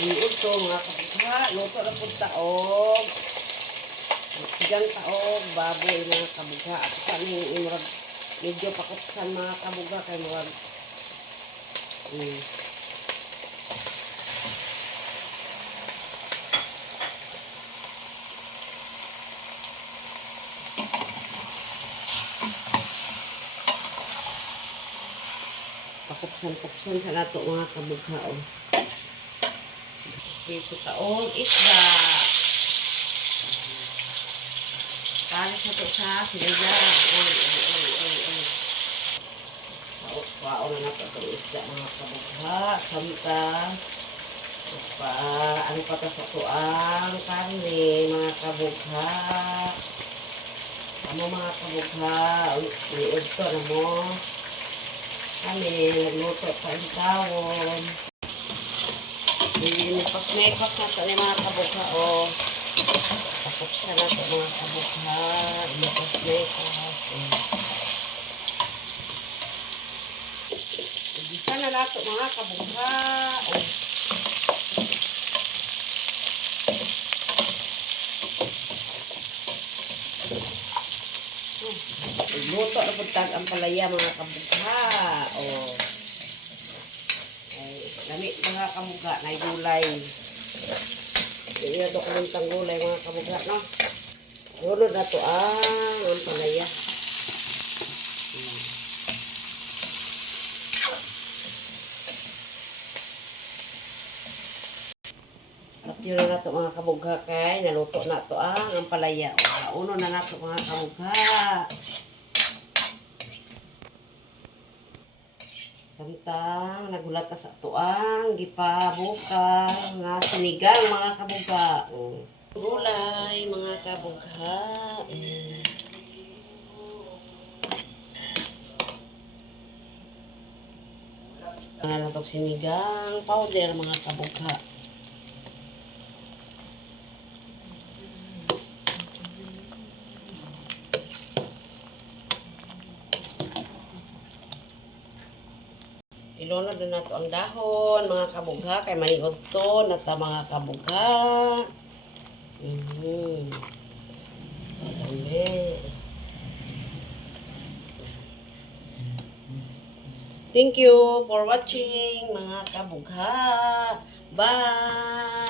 Liod to mga kabugha. Luto na po taog. Sigang taog. Baboy mga kabugha. At kami imurag medyo pakutsan mga kabugha. Kaya murag pakutsan sa nato mga kabugha. Dito taong isda. Kali sa ito sa sinaya. Pao na nato itong isda mga kabugha. Samta. Ano pa sa ito ang karne mga kabugha. Ano mga kabugha. Liod to na mo. Kami nagluto pa ang tawon. Mekos na ito ni mga kabugha. Tapos na ito mga kabugha. Mekos. Igisa na ito mga kabugha. Luto na pagtag ang palaya mga kabugha. Lamit mga kabugha na gulay. Iyan ito kalintang gulay mga kabugha, no? Gulod na ito ang palaya. At yun na ito mga kabugha kay naluto na ito ang palaya. Uno na ito mga kabugha. Kantang nagulat sa tuang gipabuka nga sinigang mga kabugha. Gulay mga kabugha. Natok sinigang powder mga kabugha. Ilunod na nato ang dahon, mga kabugha, kay maniod to, nata mga kabugha. Thank you for watching, mga kabugha. Bye!